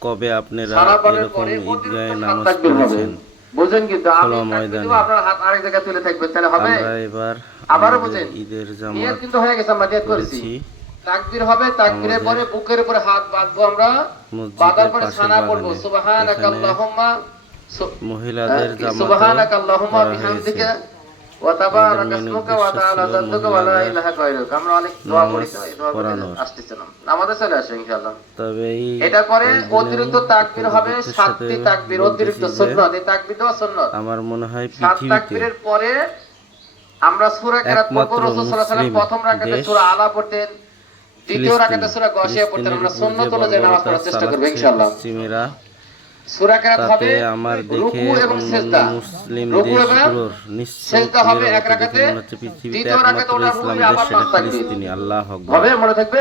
কবে আপনারা এরকম ঈদগাহে নামাজ পড়েছেন? বুঝেন কিন্তু আপনার হাত আরেক জায়গায় তুলে থাকবেন তাহলে হবে? এবার আবারও বুঝেন। ঈদের জামাত কিন্তু হয়ে গেছে আমরা নিয়ত করেছি। করেছি। তাকবীর হবে তাকবীরের পরে বুকের উপরে হাত বাঁধবো আমরা। বাঁধার পরে সানা পড়ব। বাগানে। সুবহানাকা এখানে আল্লাহুম্মা সু- মহিলাদের জামাত বিহামদিকা আমরা অনেক দোয়া করি দোয়া করে পড়ানোর। আমাদের চলে আসে ইনশাআল্লাহ। তবে এটা পরে অতিরিক্ত তাকবীর হবে সাতটি তাকবীর অতিরিক্ত সুন্নাত। এই তাকবীর দেওয়া সুন্নাত। আমার মনে হয় সাত তাকবীরের পরে আমরা সূরা কেরাত পড়ব রাসূল সাল্লাল্লাহু আলাইহি প্রথম রাকাতে দেশ সূরা আলা পড়তেন দ্বিতীয়। রাকাতে সূরা গাশিয়া পড়তেন। আমরা সুন্নাত অনুযায়ী নামাজ পড়ার চেষ্টা করব ইনশাআল্লাহ। কেরাত তাতে আমার দেখে নিশ্চয় হবে এক নিরবতা মনে হচ্ছে পৃথিবীতে একমাত্র ইসলাম দেশ সেটা ফিলিস্তিনি আল্লাহ হবে মনে থাকবে?